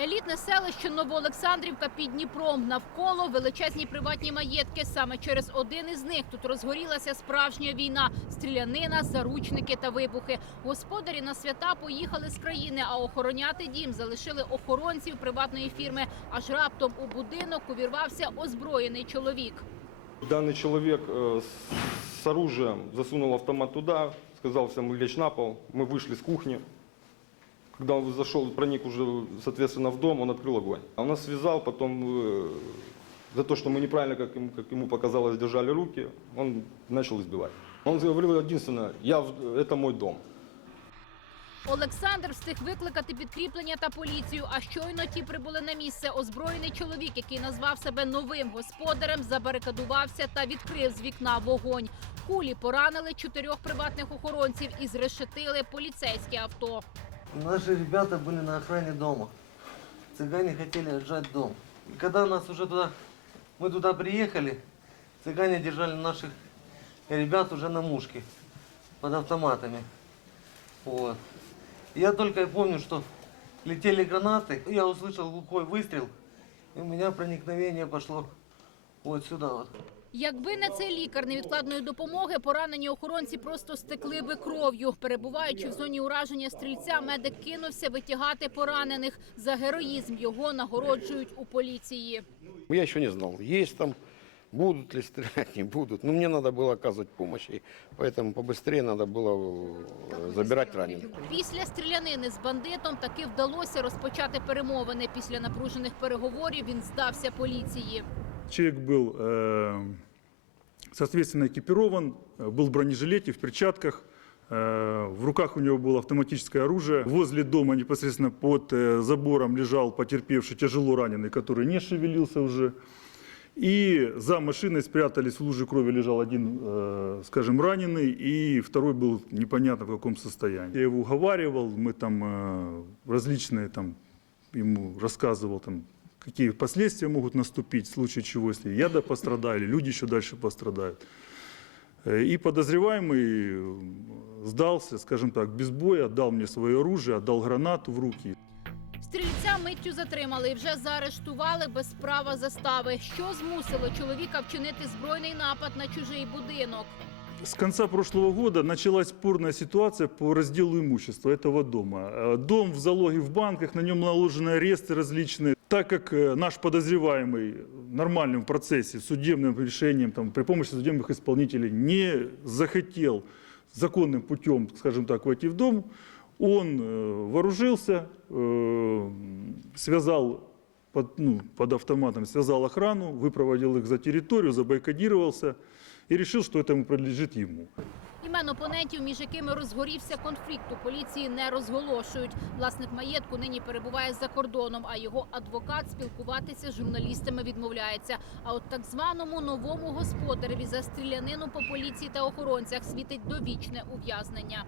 Елітне селище Новоолександрівка під Дніпром. Навколо величезні приватні маєтки. Саме через один із них тут розгорілася справжня війна: стрілянина, заручники та вибухи. Господарі на свята поїхали з країни, а охороняти дім залишили охоронців приватної фірми. Аж раптом у будинок увірвався озброєний чоловік. Данный человек э, с, с оружием засунул автомат туда, сказал всем лечь на пол. Мы вышли с кухни. Когда он зашел, проник уже, соответственно, в дом, он открыл огонь. А Он нас связал, потом э, за то, что мы неправильно, как ему, как ему показалось, держали руки, он начал избивать. Он говорил единственное, я, в- это мой дом. Олександр встиг викликати підкріплення та поліцію. А щойно ті прибули на місце. Озброєний чоловік, який назвав себе новим господарем, забарикадувався та відкрив з вікна вогонь. Кулі поранили чотирьох приватних охоронців і зрешетили поліцейське авто. Наши ребята были на охране дома. Цыгане хотели отжать дом. И когда нас уже туда, мы туда приехали, цыгане держали наших ребят уже на мушке под автоматами. Вот. Я только помню, что летели гранаты, я услышал глухой выстрел, и у меня проникновение пошло вот сюда вот. Якби не цей лікар невідкладної допомоги, поранені охоронці просто стекли би кров'ю. Перебуваючи в зоні ураження стрільця, медик кинувся витягати поранених. За героїзм його нагороджують у поліції. Я еще не знал, есть там, будут ли стрелять, не будут. Но мне надо было оказывать помощь, и поэтому побыстрее надо было э, забирать раненых. Після стрілянини з бандитом таки вдалося розпочати перемовини. Після напружених переговорів він здався поліції. Человек был, э, соответственно, экипирован, э, был в бронежилете, в перчатках. э, В руках у него было автоматическое оружие. Возле дома непосредственно под э, забором лежал потерпевший тяжело раненый, который не шевелился уже. И за машиной спрятались в луже крови лежал один, э, скажем, раненый, и второй был непонятно в каком состоянии. Я его уговаривал, мы там э, различные там ему рассказывал там какие последствия могут наступить в случае чего, если я да пострадаю, или люди еще дальше пострадают. Э, И подозреваемый э, сдался, скажем так, без боя, отдал мне свое оружие, отдал гранату в руки. Стрільця миттю затримали і вже заарештували без права застави. Що змусило чоловіка вчинити збройний напад на чужий будинок? С конца прошлого года началась спорная ситуация по разделу имущества этого дома. Э, Дом в залоге в банках, на нем наложены аресты различные. Так как э, наш подозреваемый в нормальном процессе, судебным решением, там, при помощи судебных исполнителей не захотел законным путем, скажем так, войти в дом, он э, вооружился, э, связал под, ну, под автоматом, связал охрану, выпроводил их за территорию, забайкодировался и решил, что это принадлежит ему. Імен опонентів, між якими розгорівся конфлікт, у поліції не розголошують. Власник маєтку нині перебуває за кордоном, а його адвокат спілкуватися з журналістами відмовляється. А от так званому новому господареві за стрілянину по поліції та охоронцях світить довічне ув'язнення.